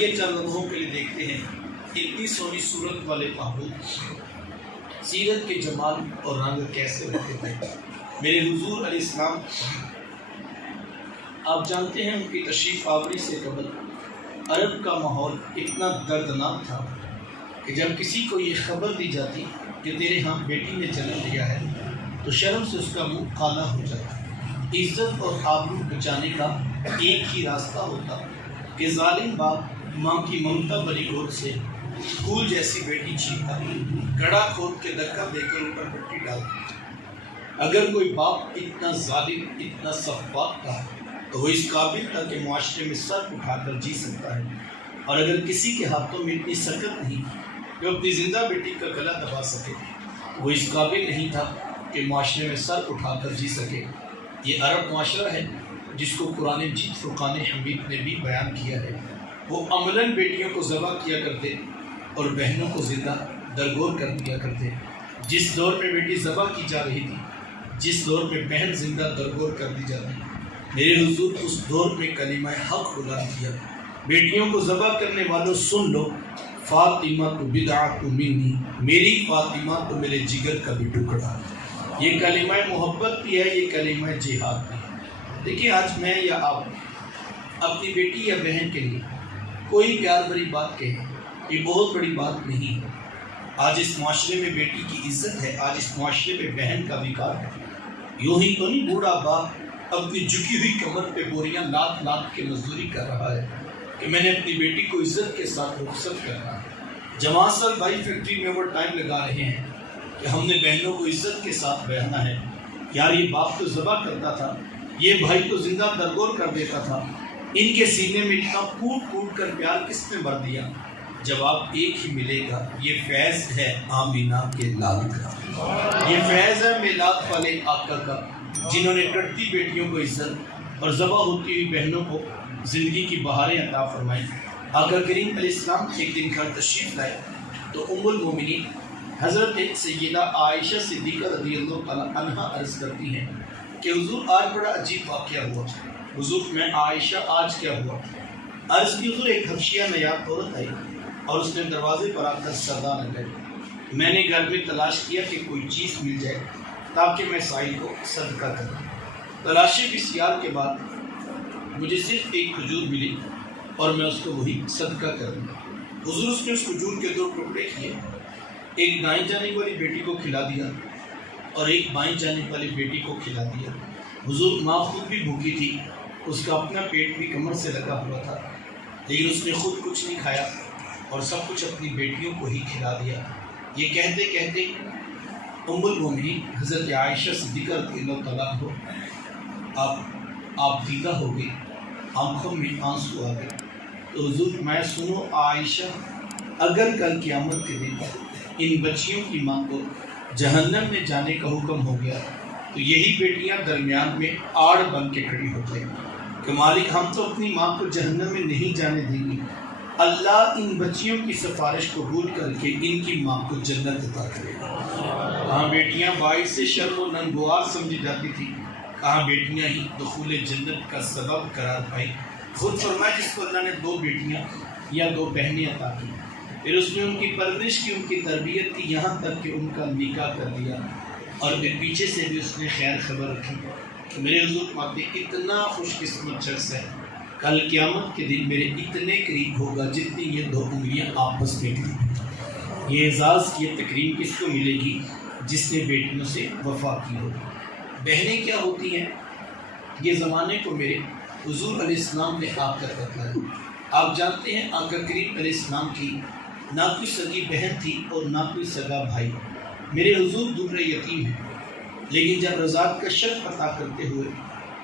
آئیے چند لمحوں کے لیے دیکھتے ہیں اتنی سونی صورت والے محبوب سیرت کے جمال اور رنگ کیسے رہتے تھے۔ میرے حضور علیہ السلام، آپ جانتے ہیں ان کی تشریف آوری سے قبل عرب کا ماحول اتنا دردناک تھا کہ جب کسی کو یہ خبر دی جاتی کہ تیرے ہاں بیٹی نے جنم لیا ہے تو شرم سے اس کا منہ کالا ہو جاتا۔ عزت اور آبرو بچانے کا ایک ہی راستہ ہوتا کہ ظالم باپ ماں کی ممتا بری گود سے پھول جیسی بیٹی چھینتا، گڑھا کھود کے دھکا دے کر اوپر مٹی ڈالتا۔ اگر کوئی باپ اتنا ظالم، اتنا سفاک تھا تو وہ اس قابل تھا کہ معاشرے میں سر اٹھا کر جی سکتا ہے، اور اگر کسی کے ہاتھوں میں اتنی سکت نہیں کہ وہ اپنی زندہ بیٹی کا گلا دبا سکے، وہ اس قابل نہیں تھا کہ معاشرے میں سر اٹھا کر جی سکے۔ یہ عرب معاشرہ ہے جس کو قرآن مجید فرقان حمید نے بھی بیان کیا ہے۔ وہ عملاً بیٹیوں کو ذبح کیا کرتے اور بہنوں کو زندہ درگور کر دیا کرتے۔ جس دور میں بیٹی ذبح کی جا رہی تھی، جس دور میں بہن زندہ درگور کر دی جاتی، میرے حضور اس دور میں کلمہ حق بلند کیا۔ بیٹیوں کو ذبح کرنے والوں سن لو، فاطمہ تو بدعۃ منی، میری فاطمہ تو میرے جگر کا بھی ٹکڑا۔ یہ کلمہ محبت بھی ہے، یہ کلمہ جہاد بھی ہے۔ دیکھیے، آج میں یا آپ اپنی بیٹی یا بہن کے لیے کوئی پیار بھری بات کہیں، یہ بہت بڑی بات نہیں ہے۔ آج اس معاشرے میں بیٹی کی عزت ہے، آج اس معاشرے میں بہن کا وقار ہے۔ یوں ہی تو نہیں بوڑھا باپ اپنی جھکی ہوئی کمر پہ بوریاں لاد لاد کے مزدوری کر رہا ہے کہ میں نے اپنی بیٹی کو عزت کے ساتھ رخصت کرنا ہے۔ جماعت صاحب بھائی فیکٹری میں وہ ٹائم لگا رہے ہیں کہ ہم نے بہنوں کو عزت کے ساتھ بیانا ہے۔ یار، یہ باپ تو ذبح کرتا تھا، یہ بھائی تو زندہ درگور کر دیتا تھا، ان کے سینے میں اتنا کوٹ کوٹ کر پیار کس نے بھر دیا؟ جواب ایک ہی ملے گا، یہ فیض ہے آمینہ کے لال کا، یہ فیض ہے میلاد والے آقا کا، جنہوں نے کٹتی بیٹیوں کو عزت اور ذبح ہوتی ہوئی بہنوں کو زندگی کی بہاریں عطا فرمائیں۔ آقا کریم علیہ السلام ایک دن گھر تشریف لائے تو ام المومنین حضرت سیدہ عائشہ صدیقہ رضی اللہ تعالیٰ عنہا عرض کرتی ہیں کہ حضور آج بڑا عجیب واقعہ ہوا۔ حضور، میں عائشہ آج کیا ہوا؟ عرض کی حضور، ایک حبشیہ نیاب عورت آئی اور اس نے دروازے پر آ کر سردا لگائی۔ میں نے گھر میں تلاش کیا کہ کوئی چیز مل جائے تاکہ میں سائل کو صدقہ کروں۔ تلاشی بسیار کے بعد مجھے صرف ایک کھجور ملی اور میں اس کو وہی صدقہ کر دوں۔ حضور، اس نے اس کھجور کے 2 ٹکڑے کیے، ایک دائیں جانے والی بیٹی کو کھلا دیا اور ایک بائیں جانے والی بیٹی کو کھلا دیا۔ حضور، ماں خود بھی بھوکی تھی، اس کا اپنا پیٹ بھی کمر سے لگا ہوا تھا، لیکن اس نے خود کچھ نہیں کھایا اور سب کچھ اپنی بیٹیوں کو ہی کھلا دیا۔ یہ کہتے کہتے ام المومنین حضرت عائشہ صدیقہ رضی اللہ تعالیٰ عنہا آپ دیدہ ہو گئی، آنکھوں میں آنسو آ گئے۔ تو حضور، میں سنو عائشہ، اگر کل قیامت کے دن ان بچیوں کی ماں کو جہنم میں جانے کا حکم ہو گیا تو یہی بیٹیاں درمیان میں آڑ بن کے کھڑی ہو جائیں کہ مالک، ہم تو اپنی ماں کو جہنم میں نہیں جانے دیں گے، اللہ ان بچیوں کی سفارش قبول کر کے ان کی ماں کو جنت عطا کرے گا۔ کہاں بیٹیاں باعث سے شرم و ننگوار سمجھی جاتی تھی، کہاں بیٹیاں ہی دخول جنت کا سبب قرار پائی۔ خود فرمایا، جس کو اللہ نے 2 بیٹیاں یا 2 بہنیں عطا کی، پھر اس نے ان کی پرورش کی، ان کی تربیت کی، یہاں تک کہ ان کا نکاح کر دیا، اور پھر پیچھے سے بھی اس نے خیر خبر رکھی۔ تو میرے حضور فرماتے، اتنا خوش قسمت شخص ہے، کل قیامت کے دن میرے اتنے قریب ہوگا جتنی یہ 2 انگلیاں آپس میں قریب۔ یہ اعزاز کی تکریم کس کو ملے گی؟ جس نے بیٹیوں سے وفا کی ہو۔ بہنیں کیا ہوتی ہیں؟ یہ زمانے کو میرے حضور علیہ السلام نے آ کر بتلایا۔ آپ جانتے ہیں آقا کریم علیہ السلام کی نہ کوئی سگی بہن تھی اور نہ کوئی سگا بھائی۔ میرے حضور در یتیم ہیں، لیکن جب رضاعت کا شرف عطا کرتے ہوئے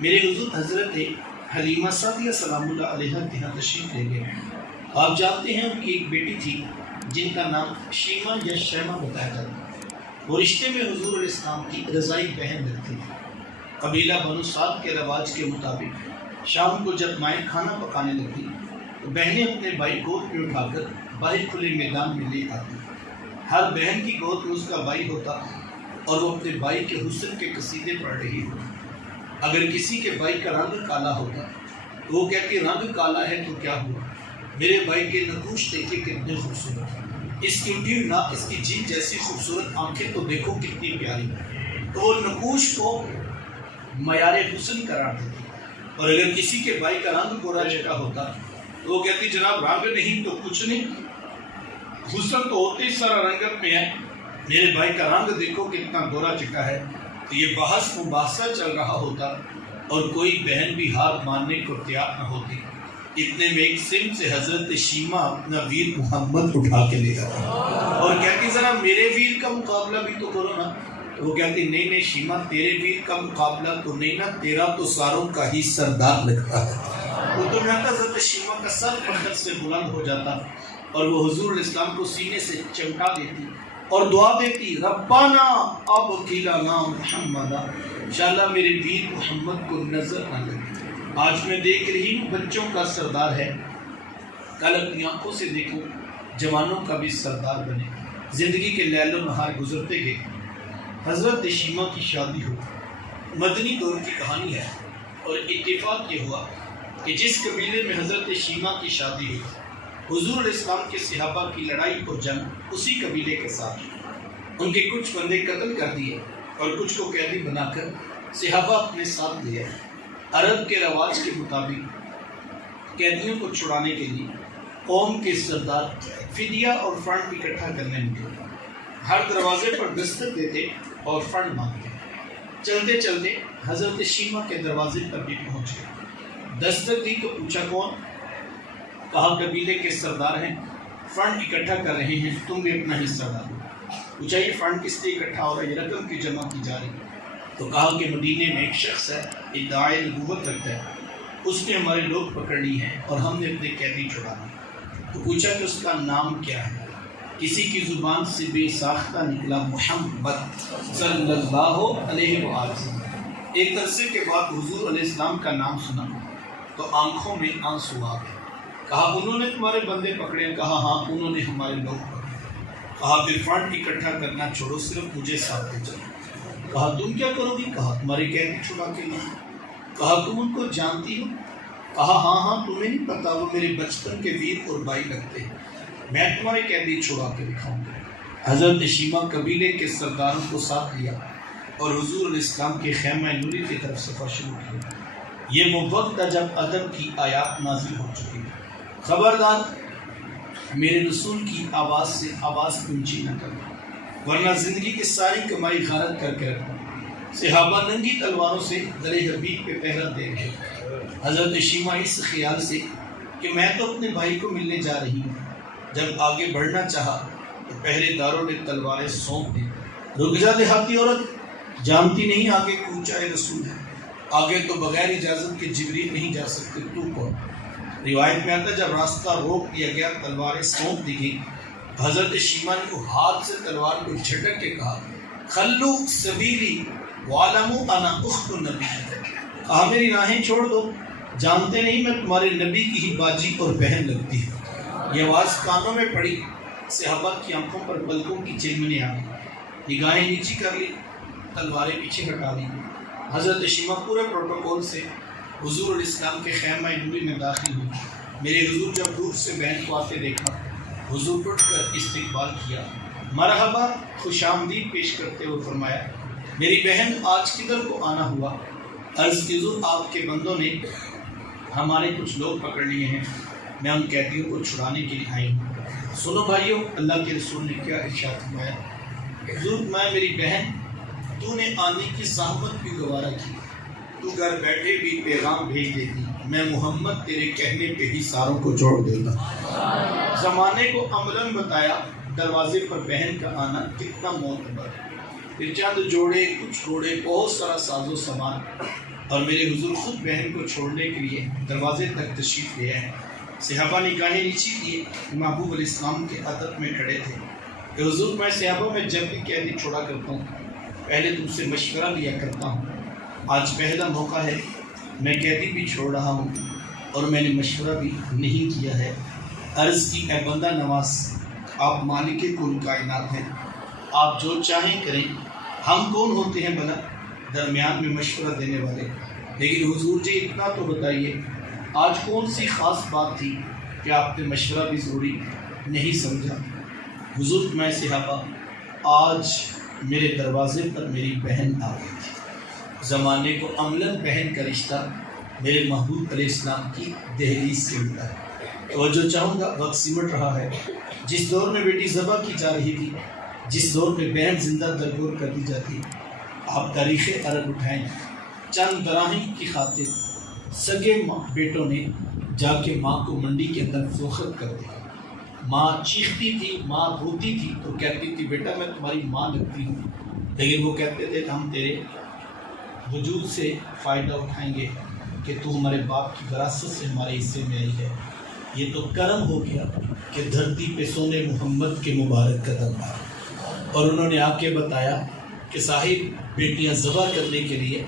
میرے حضور حضرت حلیمہ سعدیہ سلام اللہ علیہا کے یہاں تشریف لے گئے۔ آپ جانتے ہیں ان کی ایک بیٹی تھی جن کا نام شیمہ یا شیمہ بتایا جاتا ہے۔ وہ رشتے میں حضور علیہ السلام کی رضائی بہن لگتی تھی۔ قبیلہ بنو سعد کے رواج کے مطابق شام کو جب مائیں کھانا پکانے لگتی تو بہنیں اپنے بھائی گود میں اٹھا کر باہر کھلے میدان میں لے آتی۔ ہر بہن کی گود میں اس کا بھائی ہوتا اور وہ اپنے بھائی کے حسن کے قصیدے پڑھ رہی ہوتی۔ اگر کسی کے بھائی کا رنگ کالا ہوتا تو وہ کہتی، رنگ کالا ہے تو کیا ہوا، میرے بھائی کے نقوش دیکھے کتنے خوبصورت، اس کی اٹھی ہوئی ناک، اس کی جیت جیسی خوبصورت آنکھیں تو دیکھو کتنی پیاری۔ تو وہ نقوش کو معیار حسن قرار دیتی، اور اگر کسی کے بھائی کا رنگ گورا چٹا ہوتا تو وہ کہتی جناب رنگ نہیں تو کچھ نہیں، حسن تو ہوتے ہی سارا رنگت میں ہے، میرے بھائی کا رنگ دیکھو کتنا گورا چٹا ہے۔ تو یہ بحث مباحثہ چل رہا ہوتا اور کوئی بہن بھی ہار ماننے کو تیار نہ ہوتی، اتنے میں ایک سمت سے حضرت شیمہ اپنا ویر محمد اٹھا کے لے جاتا اور کہتی ذرا میرے ویر کا مقابلہ بھی تو کرو نا۔ وہ کہتی نہیں نہیں شیمہ، تیرے ویر کا مقابلہ تو نہیں نا، تیرا تو ساروں کا ہی سردار لگتا ہے۔ وہ تو کہتا حضرت شیمہ کا سر پتھر سے بلند ہو جاتا اور وہ حضور علیہ السلام کو سینے سے چمٹا دیتی اور دعا دیتی، ربنا اب کھلانا محمد، انشاءاللہ میرے ویر محمد کو نظر نہ لگے۔ آج میں دیکھ رہی ہوں بچوں کا سردار ہے، کل اپنی آنکھوں سے دیکھوں جوانوں کا بھی سردار بنے۔ زندگی کے لیل و نہار گزرتے گئے، حضرت شیمہ کی شادی ہو، مدنی دور کی کہانی ہے، اور اتفاق یہ ہوا کہ جس قبیلے میں حضرت شیمہ کی شادی ہوئی، حضور علیہ السلام کے صحابہ کی لڑائی اور جنگ اسی قبیلے کے ساتھ، ان کے کچھ بندے قتل کر دیے اور کچھ کو قیدی بنا کر صحابہ اپنے ساتھ لے آئے۔ عرب کے رواج کے مطابق قیدیوں کو چھڑانے کے لیے قوم کے سردار فدیہ اور فنڈ اکٹھا کرنے نکلے، ہر دروازے پر دستک دیتے اور فنڈ مانگتے۔ چلتے چلتے حضرت شیمہ کے دروازے پر بھی پہنچ گئے، دستک دی تو پوچھا کون؟ کہا قبیلے کے سردار ہیں، فنڈ اکٹھا کر رہے ہیں، تم بھی اپنا حصہ ڈالو۔ پوچھا یہ فنڈ کس لیے اکٹھا ہو رہا ہے، یہ رقم کی جمع کی جا رہی ہے؟ تو کہا کہ مدینے میں ایک شخص ہے، ادعائے نبوت رکھتا ہے، اس نے ہمارے لوگ پکڑ لی ہیں اور ہم نے اپنے قیدی چھڑانا۔ تو پوچھا کہ اس کا نام کیا ہے؟ کسی کی زبان سے بے ساختہ نکلا محمد صلی اللہ علیہ وسلم۔ ایک عرصے کے بعد حضور علیہ السلام کا نام سنا تو آنکھوں میں آنسو آ گئے۔ کہا انہوں نے تمہارے بندے پکڑے؟ کہا ہاں انہوں نے ہمارے لوگ پکڑے۔ کہا پھر فنڈ اکٹھا کرنا چھوڑو، صرف مجھے ساتھ لے چلو۔ کہا تم کیا کرو گی؟ کہا تمہارے قیدی چھڑا کے لیں۔ کہا تم ان کو جانتی ہو؟ کہا ہاں ہاں، تمہیں نہیں پتا، وہ میرے بچپن کے ویر اور بھائی لگتے ہیں، میں تمہارے قیدی چھڑا کے دکھاؤں گا۔ حضرت شیمہ قبیلے کے سرداروں کو ساتھ لیا اور حضور علیہ السلام کے خیمہ نوری کی طرف سفر شروع کیا۔ یہ وہ وقت تھا جب ادب کی آیات نازل ہو چکی، خبردار میرے رسول کی آواز سے آواز اونچی نہ کرنا ورنہ زندگی کی ساری کمائی غارت کر کے رکھنا۔ صحابہ ننگی تلواروں سے در حبیب پہ پہرا دے رہے۔ حضرت شیمہ اس خیال سے کہ میں تو اپنے بھائی کو ملنے جا رہی ہوں، جب آگے بڑھنا چاہا تو پہرے داروں نے تلواریں سونپ دی۔ رک جا دیہاتی عورت، جانتی نہیں آگے کوچہ رسول ہے، آگے تو بغیر اجازت کے جبریل نہیں جا سکتے، تو کون؟ روایت میں آتا جب راستہ روک دیا گیا، تلواریں سونپ دی گئی، حضرت شیمہ نے کو ہاتھ سے تلوار کو جھٹک کے کہا خلو سبیلی وعلموا انا اخت النبی، کہا میری راہیں چھوڑ دو، جانتے نہیں میں تمہارے نبی کی ہی باجی اور بہن لگتی ہے۔ یہ آواز کانوں میں پڑی، صحابہ کی آنکھوں پر پلکوں کی چلمنے آ گئی، نگاہیں نیچی کر لی، تلواریں پیچھے ہٹا لی۔ حضرت شیمہ پورے پروٹوکول سے حضور علیہ السلام کے خیمہ نوری میں داخل ہوئی۔ میرے حضور جب دور سے بہن کو آتے دیکھا، حضور اٹھ کر استقبال کیا، مرحبا خوش آمدید پیش کرتے ہوئے فرمایا میری بہن آج کدھر کو آنا ہوا؟ عرض کی حضور آپ کے بندوں نے ہمارے کچھ لوگ پکڑ لیے ہیں، میں ان قیدیوں کو چھڑانے کے لیے آئی ہوں۔ سنو بھائیو، اللہ کے رسول نے کیا ارشاد فرمایا، حضور میں میری بہن تو نے آنے کی زحمت بھی گوارا کی، تو گھر بیٹھے بھی پیغام بھیج دیتی، میں محمد تیرے کہنے پہ ہی ساروں کو چھوڑ دیتا۔ زمانے کو عملاً بتایا دروازے پر بہن کا آنا کتنا معتبر ہے، پھر چند جوڑے کچھ گھوڑے بہت سارا ساز و سامان، اور میرے حضور خود بہن کو چھوڑنے کے لیے دروازے تک تشریف لے آئے۔ صحابہ نگاہیں نیچی کیے، محبوب علیہ السلام کے ادب میں کھڑے تھے کہ حضور میں صحابہ میں جب بھی قیدی چھوڑا کرتا ہوں پہلے تم سے مشورہ لیا کرتا ہوں، آج پہلا موقع ہے، میں قیدی بھی چھوڑ رہا ہوں اور میں نے مشورہ بھی نہیں کیا ہے۔ عرض کی اے بندہ نواز، آپ مالک کل کائنات ہیں، آپ جو چاہیں کریں، ہم کون ہوتے ہیں بھلا درمیان میں مشورہ دینے والے، لیکن حضور جی اتنا تو بتائیے آج کون سی خاص بات تھی کہ آپ نے مشورہ بھی ضروری نہیں سمجھا۔ حضور میں صحابہ، آج میرے دروازے پر میری بہن آ گئی تھی۔ زمانے کو عملاً بہن کا رشتہ میرے محبوب علیہ السلام کی دہلیز سے ملا ہے۔ توجہ چاہوں گا، وقت سمٹ رہا ہے۔ جس دور میں بیٹی ذبح کی جا رہی تھی، جس دور میں بہن زندہ درگور کر دی جاتی، آپ تاریخ عرب اٹھائیں۔ چند دراہم کی خاطر سگے بیٹوں نے جا کے ماں کو منڈی کے اندر فروخت کر دیا۔ ماں چیختی تھی، ماں روتی تھی تو کہتی تھی بیٹا میں تمہاری ماں لگتی ہوں، لیکن وہ کہتے تھے ہم تیرے وجود سے فائدہ اٹھائیں گے کہ تو ہمارے باپ کی وراثت سے ہمارے حصے میں آئی ہے۔ یہ تو کرم ہو گیا کہ دھرتی پہ سونے محمد کے مبارک قدم آئے، اور انہوں نے آ کے بتایا کہ صاحب بیٹیاں ذبح کرنے کے لیے